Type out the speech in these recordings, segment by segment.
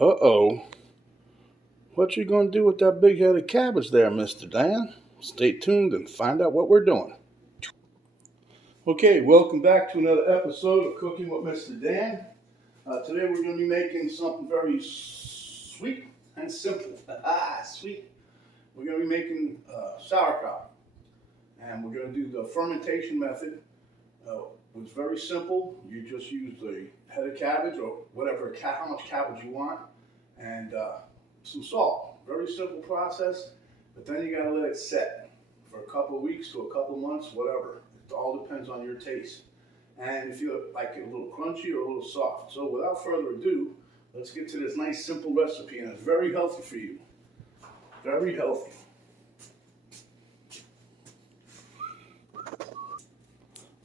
Uh-oh. What you gonna do with that big head of cabbage there, Mr. Dan? Stay tuned and find out what we're doing. Okay, welcome back to another episode of Cooking with Mr. Dan. Today we're going to be making something very sweet and simple. Sweet. We're going to be making sauerkraut. And we're going to do the fermentation method. It's very simple. You just use a head of cabbage or whatever, how much cabbage you want, and some salt. Very simple process, but then you got to let it set for a couple of weeks to a couple of months, whatever. It all depends on your taste. And if you like it a little crunchy or a little soft. So without further ado, let's get to this nice simple recipe, and it's very healthy for you. Very healthy.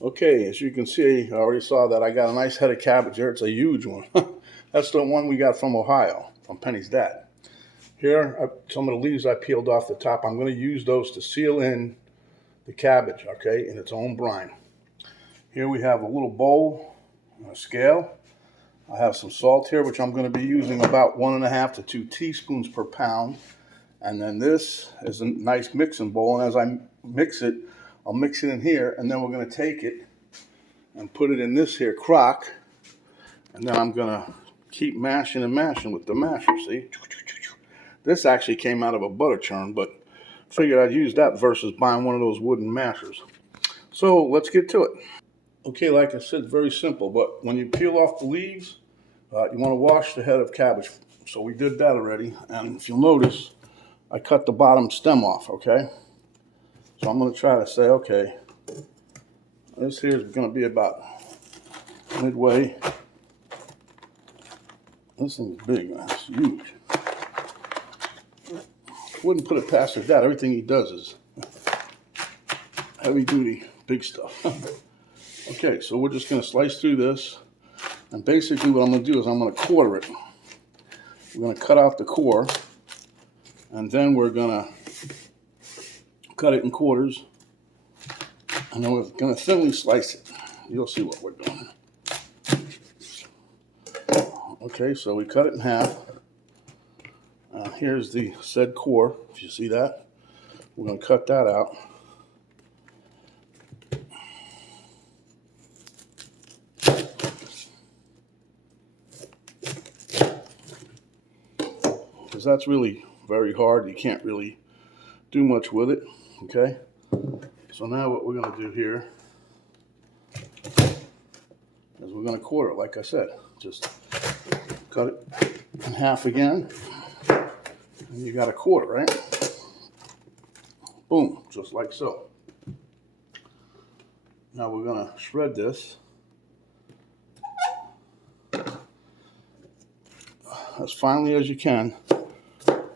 Okay, as you can see, I already saw that I got a nice head of cabbage there. It's a huge one. That's the one we got from Ohio, from Penny's dad. Here, some of the leaves I peeled off the top. I'm going to use those to seal in the cabbage, okay, in its own brine. Here we have a little bowl, a scale. I have some salt here, which I'm going to be using about 1.5 to 2 teaspoons per pound. And then this is a nice mixing bowl, and as I mix it, I'll mix it in here, and then we're going to take it and put it in this here crock, and then I'm going to keep mashing and mashing with the masher, see? This actually came out of a butter churn, but figured I'd use that versus buying one of those wooden mashers. So let's get to it. Okay, like I said, very simple, but when you peel off the leaves, you want to wash the head of cabbage. So we did that already, and if you'll notice, I cut the bottom stem off, okay? So I'm going to try to say, okay, this here is going to be about midway. This thing's big, man. It's huge. Wouldn't put it past his dad. Everything he does is heavy duty, big stuff. Okay, so we're just going to slice through this, and basically what I'm going to do is I'm going to quarter it. We're going to cut out the core, and then we're going to cut it in quarters, and then we're going to thinly slice it. You'll see what we're doing. Okay, so we cut it in half. Here's the said core, if you see that. We're going to cut that out. Because that's really very hard. You can't really do much with it. Okay? So now what we're going to do here is we're going to quarter it, like I said. Just cut it in half again. And you got a quarter, right? Boom, just like so. Now we're going to shred this as finely as you can,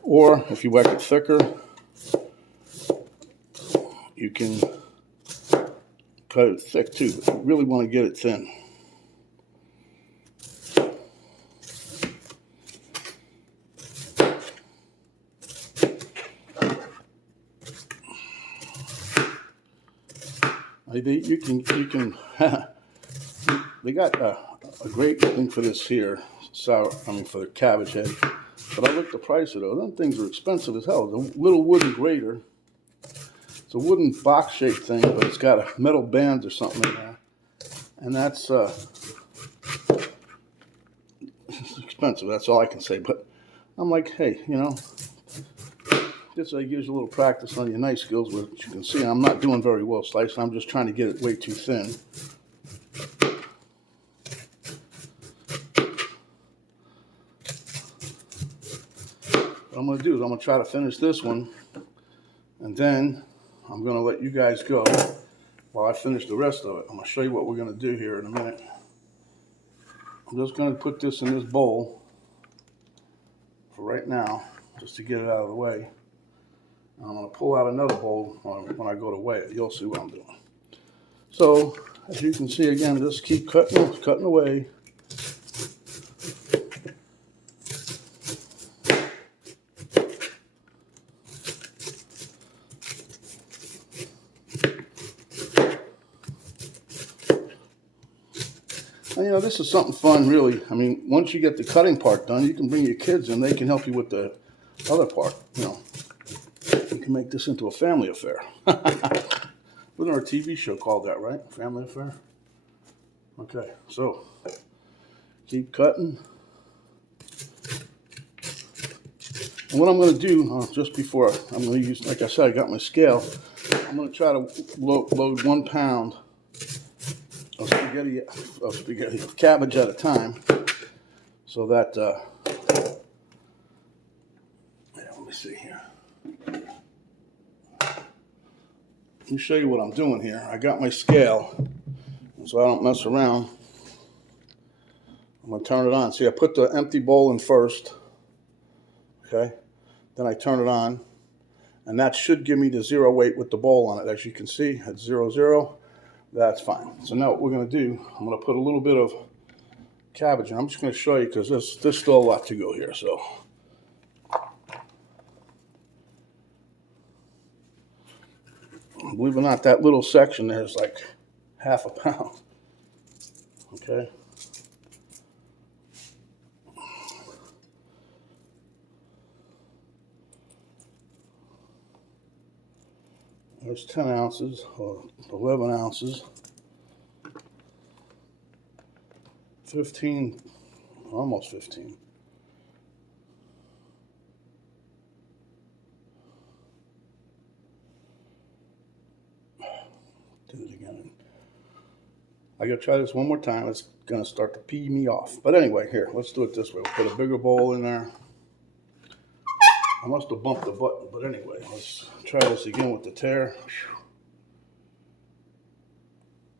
or if you like it thicker, you can cut it thick too, but you really want to get it thin. You can they got a great thing for this here, for the cabbage head. But I looked the price of those. Them things are expensive as hell. It's a little wooden grater. It's a wooden box shaped thing, but it's got a metal band or something in there. And that's it's expensive, that's all I can say. But I'm like, hey, you know, this gives you a little practice on your knife skills, which you can see I'm not doing very well slicing. I'm just trying to get it way too thin. What I'm going to do is I'm going to try to finish this one, and then I'm going to let you guys go while I finish the rest of it. I'm going to show you what we're going to do here in a minute. I'm just going to put this in this bowl for right now, just to get it out of the way. And I'm going to pull out another bowl when I go to weigh it. You'll see what I'm doing. So, as you can see, again, just keep cutting away. And know, this is something fun, really. I mean, once you get the cutting part done, you can bring your kids and they can help you with the other part. You know, you can make this into a family affair. Wasn't there a TV show called that, right? Family Affair? Okay, so keep cutting. And what I'm going to do, just before, I'm going to use, like I said, I got my scale. I'm going to try to load 1 pound of cabbage at a time, so that, let me see here. Let me show you what I'm doing here. I got my scale, so I don't mess around. I'm going to turn it on. See, I put the empty bowl in first, okay? Then I turn it on, and that should give me the 0 weight with the bowl on it. As you can see, at 0, 0. That's fine. So now what we're going to do, I'm going to put a little bit of cabbage in. I'm just going to show you because there's still a lot to go here. So believe it or not, that little section there is like half a pound. Okay. There's 10 ounces, or 11 ounces, 15, almost 15. Do it again. I gotta try this one more time. It's gonna start to pee me off. But anyway, here, let's do it this way. We'll put a bigger bowl in there. I must have bumped the button, but anyway, let's try this again with the tare.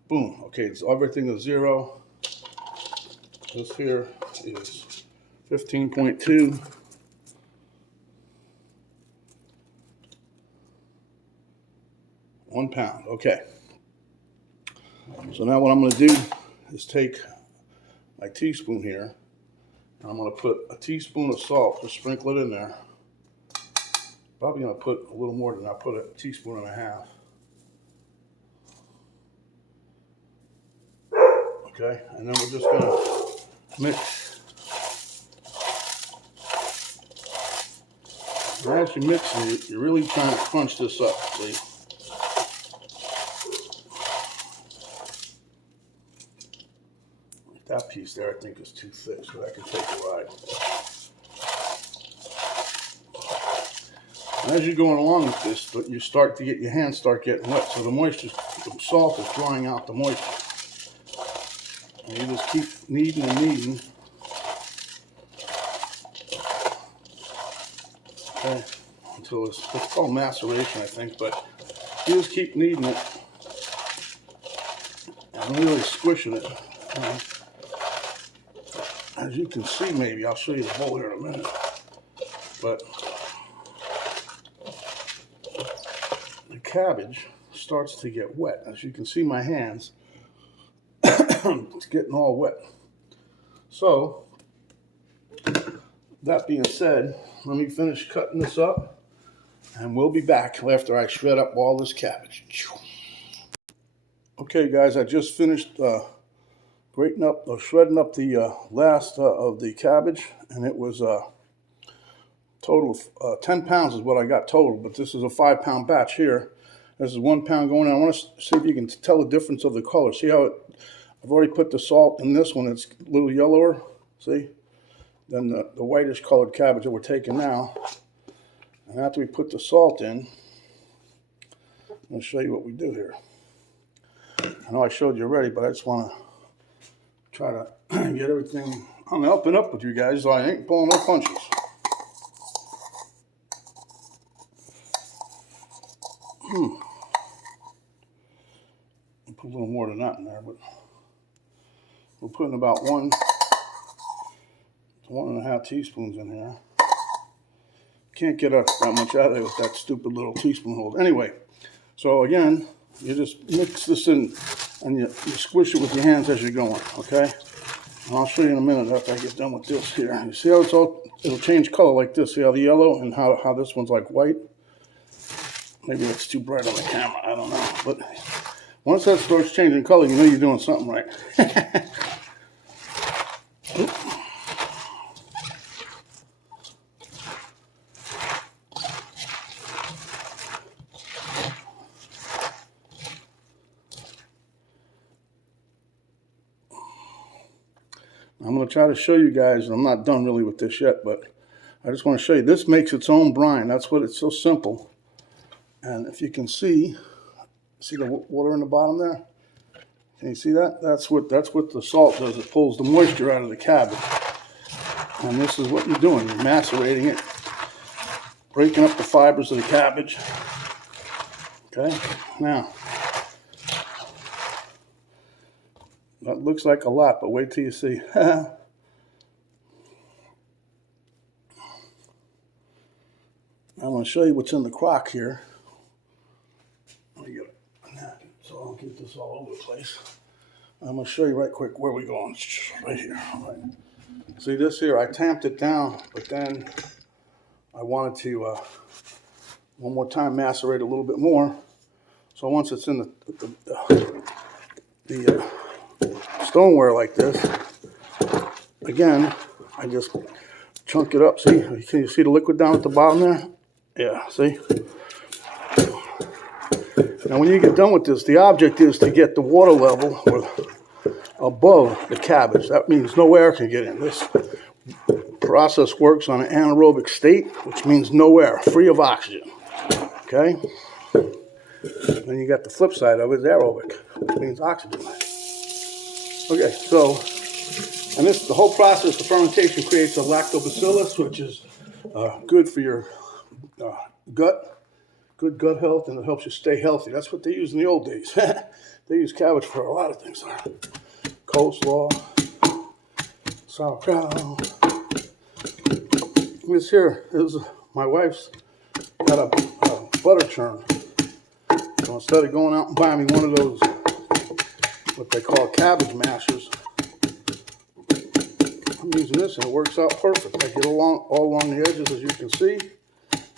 Boom. Okay, it's everything is 0. This here is 15.2. £1 pound. Okay. So now what I'm going to do is take my teaspoon here, and I'm going to put a teaspoon of salt, just sprinkle it in there. Probably going to put a little more than I put, a teaspoon and a half. Okay, and then we're just going to mix. And as you mix, you're really trying to crunch this up, see? That piece there I think is too thick, so that can take a ride. And as you're going along with this, you start to get, your hands start getting wet, so the moisture, the salt is drawing out the moisture. And you just keep kneading and kneading. Okay, until it's called maceration, I think, but you just keep kneading it and really squishing it. As you can see, maybe, I'll show you the bowl here in a minute, but the cabbage starts to get wet. As you can see, my hands, it's getting all wet. So, that being said, let me finish cutting this up, and we'll be back after I shred up all this cabbage. Okay, guys, I just finished grating up or shredding up the last of the cabbage, and it was total of 10 pounds is what I got total, but this is a 5 pound batch here. This is 1 pound going in. I want to see if you can tell the difference of the color. See how I've already put the salt in this one. It's a little yellower, see, than the whitish colored cabbage that we're taking now. And after we put the salt in, I'm going to show you what we do here. I know I showed you already, but I just want to try to get everything. I'm helping up with you guys, so I ain't pulling no punches. I'll put a little more than that in there, but we're putting about 1 to 1.5 teaspoons in here. Can't get that much out of there with that stupid little teaspoon hold. Anyway, so again, you just mix this in and you squish it with your hands as you're going, okay? And I'll show you in a minute after I get done with this here. You see how it'll change color like this. See how the yellow and how this one's like white? Maybe it's too bright on the camera, I don't know. But once that starts changing color, you know you're doing something right. I'm going to try to show you guys, and I'm not done really with this yet, but I just want to show you. This makes its own brine. That's what it's so simple. And if you can see the water in the bottom there? Can you see that? That's what the salt does. It pulls the moisture out of the cabbage. And this is what you're doing. You're macerating it, breaking up the fibers of the cabbage. Okay, now, that looks like a lot, but wait till you see. I'm going to show you what's in the crock here. Let me get it, so I don't get this all over the place. I'm going to show you right quick where we're going. Right here. All right. See this here? I tamped it down, but then I wanted to one more time macerate a little bit more. So once it's in the stoneware like this, again, I just chunk it up. See? Can you see the liquid down at the bottom there? Yeah, see? Now when you get done with this, the object is to get the water level above the cabbage. That means no air can get in. This process works on an anaerobic state, which means no air, free of oxygen. Okay? Then you got the flip side of it, aerobic, which means oxygen. Okay, so, and the whole process of fermentation creates a lactobacillus, which is good for your gut, good gut health, and it helps you stay healthy. That's what they used in the old days. They used cabbage for a lot of things. Coleslaw, sauerkraut. This here is my wife's got a butter churn. So instead of going out and buying me one of those, what they call cabbage mashers, I'm using this and it works out perfect. I get all along the edges, as you can see,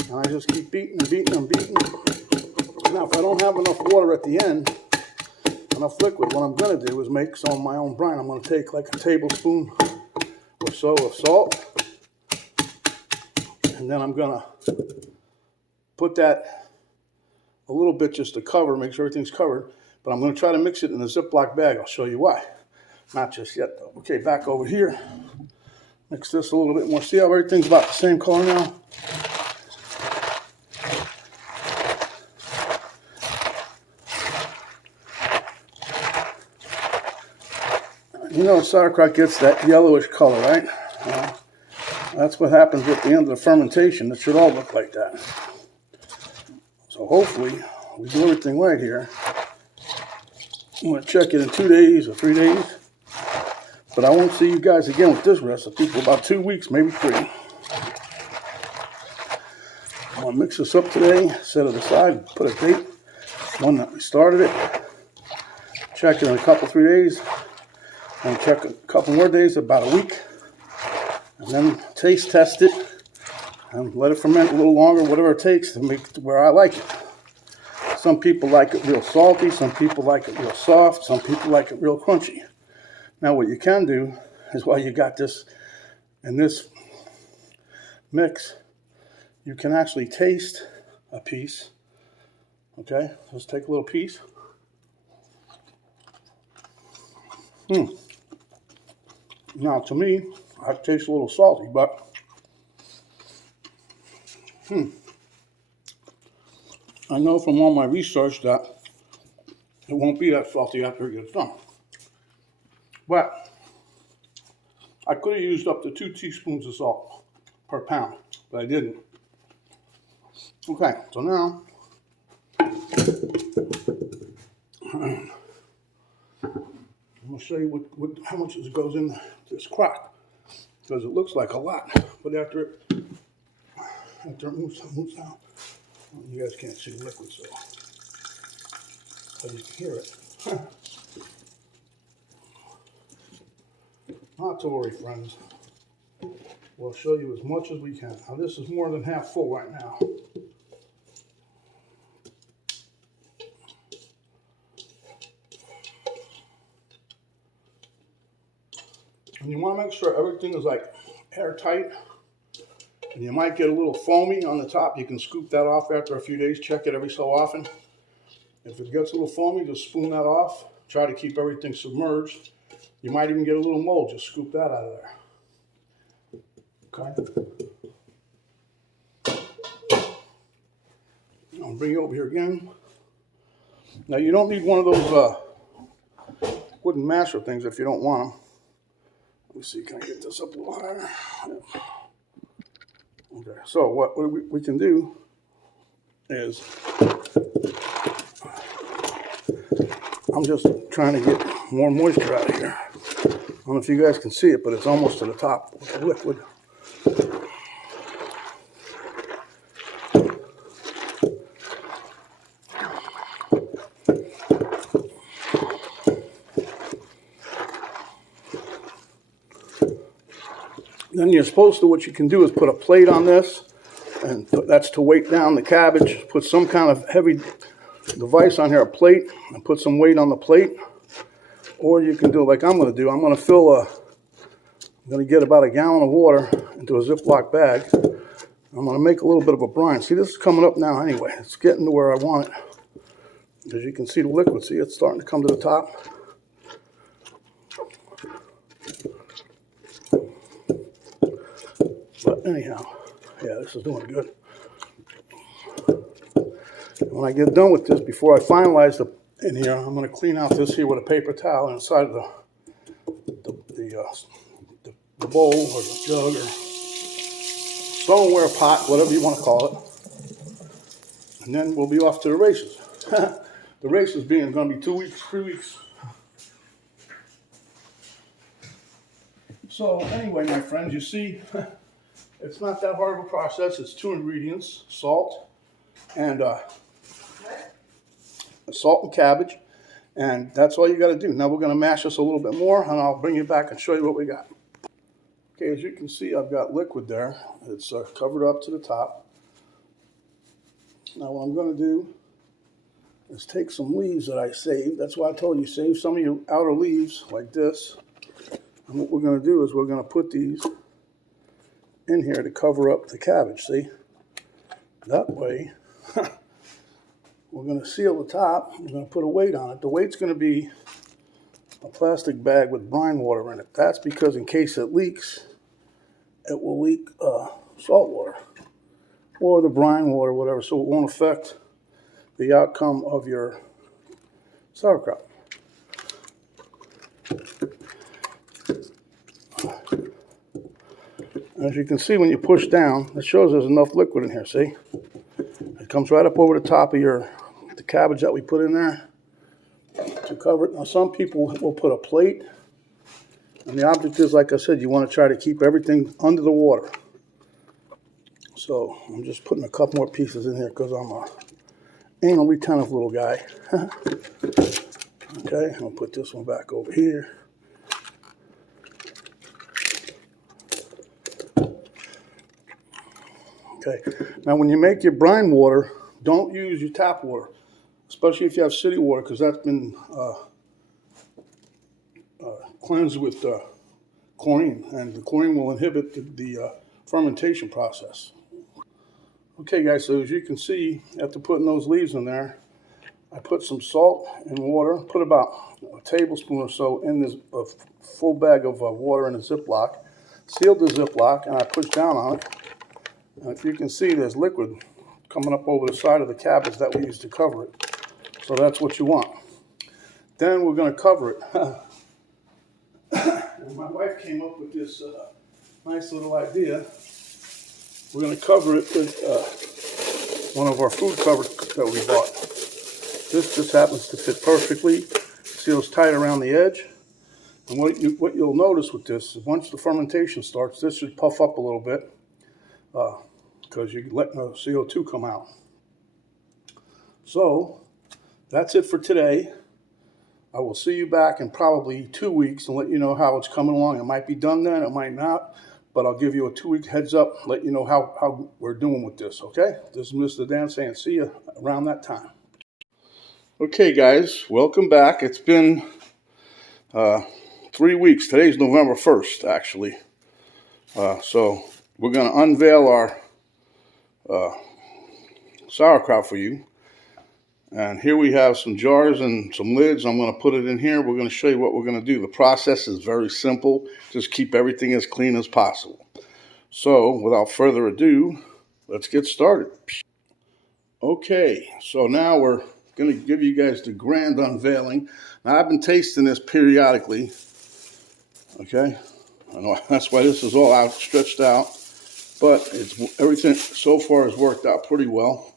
and I just keep beating and beating and beating. Now, if I don't have enough water at the end, enough liquid, what I'm going to do is make some of my own brine. I'm going to take like a tablespoon or so of salt, and then I'm going to put that a little bit just to cover, make sure everything's covered, but I'm going to try to mix it in a Ziploc bag. I'll show you why. Not just yet, though. Okay, back over here. Mix this a little bit more. See how everything's about the same color now? You know, sauerkraut gets that yellowish color, right? That's what happens at the end of the fermentation. It should all look like that. So hopefully, we do everything right here. I'm going to check it in 2 days or 3 days. But I won't see you guys again with this recipe for about 2 weeks, maybe 3. I'm going to mix this up today, set it aside, put a date, one that we started it. Check it in a couple, 3 days. And check a couple more days, about a week. And then taste test it. And let it ferment a little longer, whatever it takes to make it to where I like it. Some people like it real salty, some people like it real soft, some people like it real crunchy. Now what you can do is while you got this in this mix, you can actually taste a piece. Okay, let's take a little piece. Now to me, I taste a little salty, but I know from all my research that it won't be that salty after it gets done. But I could have used up to 2 teaspoons of salt per pound, but I didn't. Okay, so now I'm going to show you how much this goes in this crock, because it looks like a lot, but after it moves down, you guys can't see the liquid, so you can hear it. Not to worry, friends. We'll show you as much as we can. Now this is more than half full right now. And you want to make sure everything is like airtight. And you might get a little foamy on the top. You can scoop that off after a few days. Check it every so often. If it gets a little foamy, just spoon that off. Try to keep everything submerged. You might even get a little mold. Just scoop that out of there. Okay. I'll bring you over here again. Now you don't need one of those wooden masher things if you don't want them. Let me see, can I get this up a little higher? Okay, so what we can do is, I'm just trying to get more moisture out of here. I don't know if you guys can see it, but it's almost to the top with the liquid. Then you're supposed to, what you can do is put a plate on this, and that's to weight down the cabbage. Put some kind of heavy device on here, a plate, and put some weight on the plate. Or you can do like I'm going to do. I'm going to get about a gallon of water into a Ziploc bag. I'm going to make a little bit of a brine. See, this is coming up now anyway. It's getting to where I want it. As you can see the liquid, see, it's starting to come to the top. But anyhow, yeah, this is doing good. And when I get done with this, before I finalize in here, I'm going to clean out this here with a paper towel inside of the bowl or the jug or stoneware pot, whatever you want to call it. And then we'll be off to the races. The races being going to be 2 weeks, 3 weeks. So anyway, my friends, you see, it's not that hard of a process. It's 2 ingredients, salt and cabbage, and that's all you got to do. Now we're going to mash this a little bit more, and I'll bring you back and show you what we got. Okay, as you can see, I've got liquid there. It's covered up to the top. Now what I'm going to do is take some leaves that I saved. That's why I told you, save some of your outer leaves like this. And what we're going to do is we're going to put these in here to cover up the cabbage, see? That way, we're going to seal the top. We're going to put a weight on it. The weight's going to be a plastic bag with brine water in it. That's because in case it leaks, it will leak salt water or the brine water, whatever, so it won't affect the outcome of your sauerkraut. As you can see, when you push down, it shows there's enough liquid in here, see? It comes right up over the top of the cabbage that we put in there to cover it. Now, some people will put a plate, and the object is, like I said, you want to try to keep everything under the water. So I'm just putting a couple more pieces in here because I'm a anal retentive little guy. Okay, I'll put this one back over here. Okay, now when you make your brine water, don't use your tap water, especially if you have city water, because that's been cleansed with chlorine, and the chlorine will inhibit the fermentation process. Okay guys, so as you can see, after putting those leaves in there, I put some salt and water, put about a tablespoon or so in this full bag of water in a Ziploc, sealed the Ziploc, and I pushed down on it. And if you can see, there's liquid coming up over the side of the cabbage that we used to cover it. So that's what you want. Then we're going to cover it. And my wife came up with this nice little idea. We're going to cover it with one of our food covers that we bought. This just happens to fit perfectly. Seals tight around the edge. And what you'll notice with this is once the fermentation starts, this should puff up a little bit. Because you're letting the CO2 come out. So that's it for today. I will see you back in probably 2 weeks and let you know how it's coming along. It might be done then, it might not, but I'll give you a 2-week heads up, let you know how we're doing with this, okay? This is Mr. Dan saying see you around that time. Okay guys, welcome back. It's been 3 weeks. Today's November 1st, actually. So we're going to unveil our sauerkraut for you. And here we have some jars and some lids. I'm going to put it in here. We're going to show you what we're going to do. The process is very simple. Just keep everything as clean as possible. So, without further ado, let's get started. Okay, so now we're going to give you guys the grand unveiling. Now, I've been tasting this periodically. Okay, I know that's why this is all out, stretched out. But everything so far has worked out pretty well.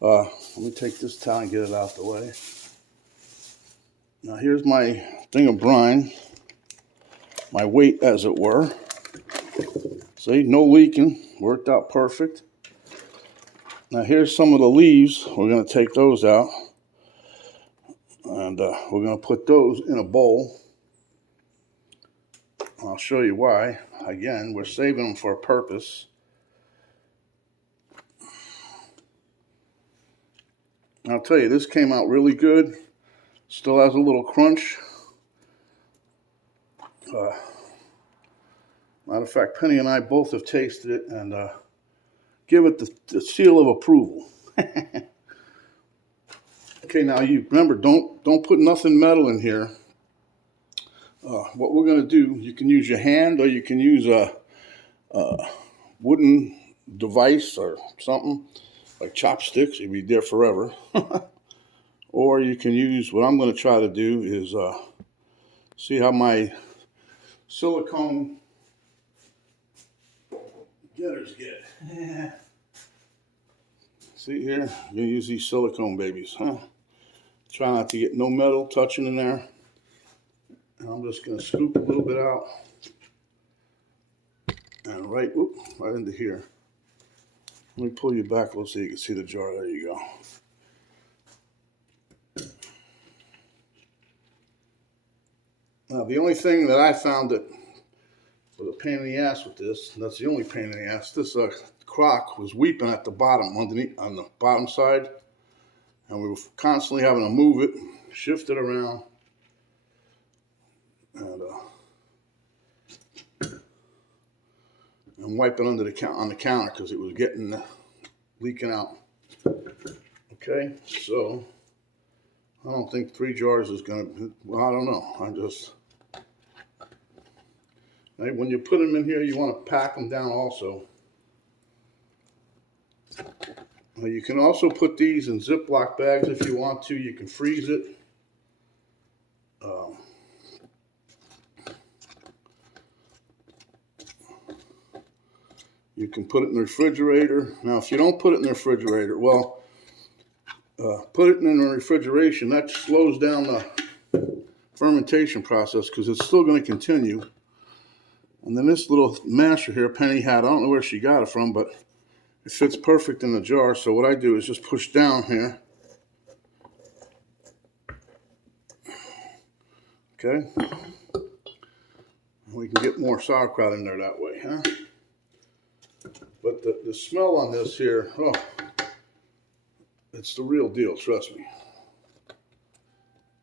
Let me take this towel and get it out the way. Now here's my thing of brine, my weight as it were. See, no leaking, worked out perfect. Now here's some of the leaves. We're going to take those out. And we're going to put those in a bowl. I'll show you why. Again, we're saving them for a purpose. I'll tell you, this came out really good. Still has a little crunch. Matter of fact, Penny and I both have tasted it and give it the seal of approval. Okay, now you remember, don't put nothing metal in here. What we're going to do, you can use your hand or you can use a wooden device or something like chopsticks. You'll be there forever. Or you can use, what I'm going to try to do is see how my silicone getters get. See here, I'm going to use these silicone babies. Try not to get no metal touching in there. And I'm just going to scoop a little bit out. And right into here. Let me pull you back a little so you can see the jar. There you go. Now, the only thing that I found that was a pain in the ass with this, and that's the only pain in the ass, this crock was weeping at the bottom, underneath, on the bottom side, and we were constantly having to move it, shift it around, and wipe it on the counter because it was getting leaking out. Okay, so I don't think 3 jars is going to, well, I don't know. When you put them in here, you want to pack them down also. Now you can also put these in Ziploc bags if you want to. You can freeze it. You can put it in the refrigerator. Now, if you don't put it in the refrigerator, well, put it in the refrigeration. That slows down the fermentation process because it's still going to continue. And then this little masher here, Penny had, I don't know where she got it from, but it fits perfect in the jar. So what I do is just push down here. Okay. We can get more sauerkraut in there that way, huh? But the smell on this here, oh, it's the real deal, trust me.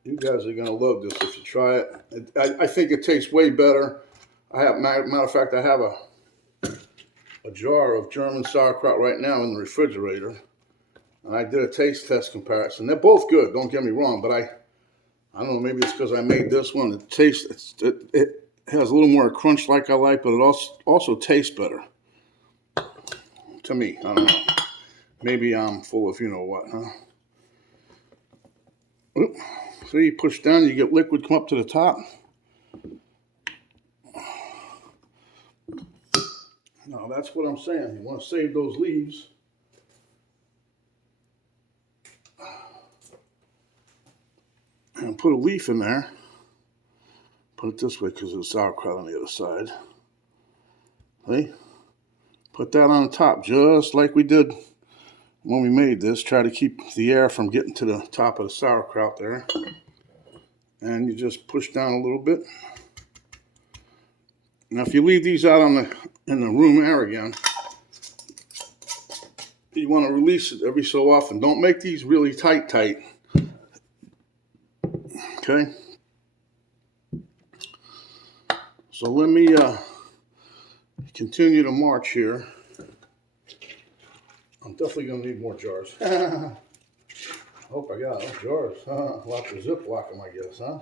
You guys are going to love this if you try it. I think it tastes way better. Matter of fact, I have a jar of German sauerkraut right now in the refrigerator. And I did a taste test comparison. They're both good, don't get me wrong, but I don't know, maybe it's because I made this one. It has a little more crunch like I like, but it also tastes better. To me, I don't know. Maybe I'm full of you know what, huh? Oop. So you push down, you get liquid come up to the top. Now that's what I'm saying. You want to save those leaves. And put a leaf in there. Put it this way because there's sauerkraut on the other side. See? Put that on top just like we did when we made this. Try to keep the air from getting to the top of the sauerkraut there. And you just push down a little bit. Now if you leave these out in the room air again, you want to release it every so often. Don't make these really tight. Okay? So let me continue to march here. I'm definitely going to need more jars. Hope I got enough jars. Lots of Ziploc them, I guess, huh?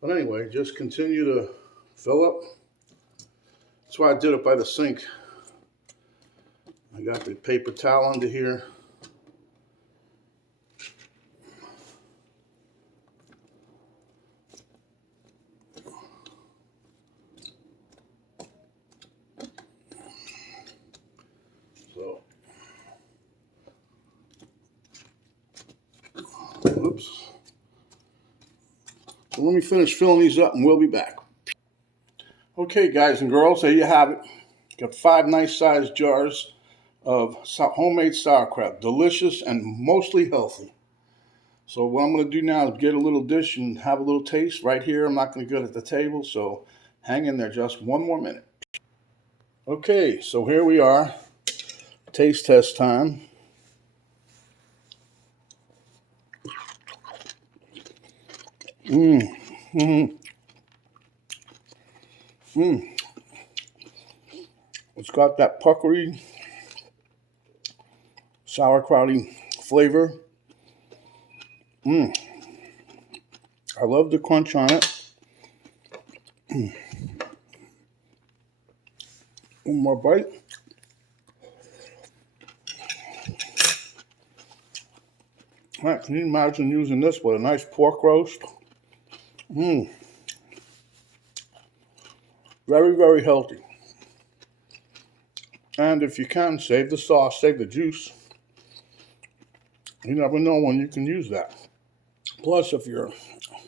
But anyway, just continue to fill up. That's why I did it by the sink. I got the paper towel under here. So, oops. So let me finish filling these up and we'll be back. Okay, guys and girls, there you have it. Got 5 nice sized jars of homemade sauerkraut. Delicious and mostly healthy. So what I'm going to do now is get a little dish and have a little taste right here. I'm not going to get at the table, so hang in there just one more minute. Okay, so here we are. Taste test time. It's got that puckery, sauerkrauty flavor. I love the crunch on it. One more bite. All right, can you imagine using this with a nice pork roast? Very, very healthy. And if you can, save the sauce, save the juice. You never know when you can use that. Plus, if you're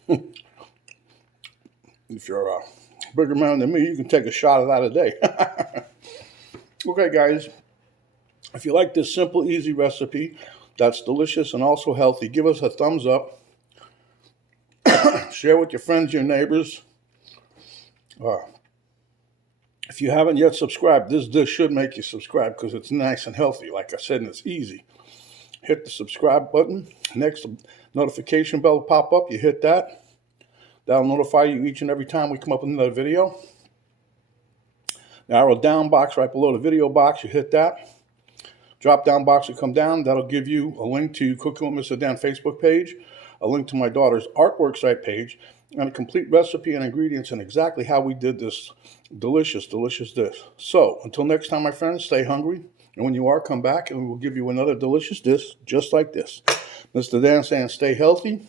a bigger man than me, you can take a shot of that a day. Okay, guys, if you like this simple, easy recipe that's delicious and also healthy, give us a thumbs up. Share with your friends, your neighbors. If you haven't yet subscribed, this dish should make you subscribe because it's nice and healthy, like I said, and it's easy. Hit the subscribe button. Next, the notification bell will pop up. You hit that. That'll notify you each and every time we come up with another video. The arrow down box right below the video box, you hit that. Drop down box will come down. That'll give you a link to Cooking with Mr. Dan Facebook page, a link to my daughter's artwork site page, and a complete recipe and ingredients and exactly how we did this delicious, delicious dish. So, until next time, my friends, stay hungry. And when you are, come back and we'll give you another delicious dish just like this. Mr. Dan saying stay healthy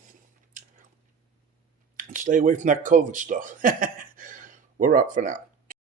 and stay away from that COVID stuff. We're out for now.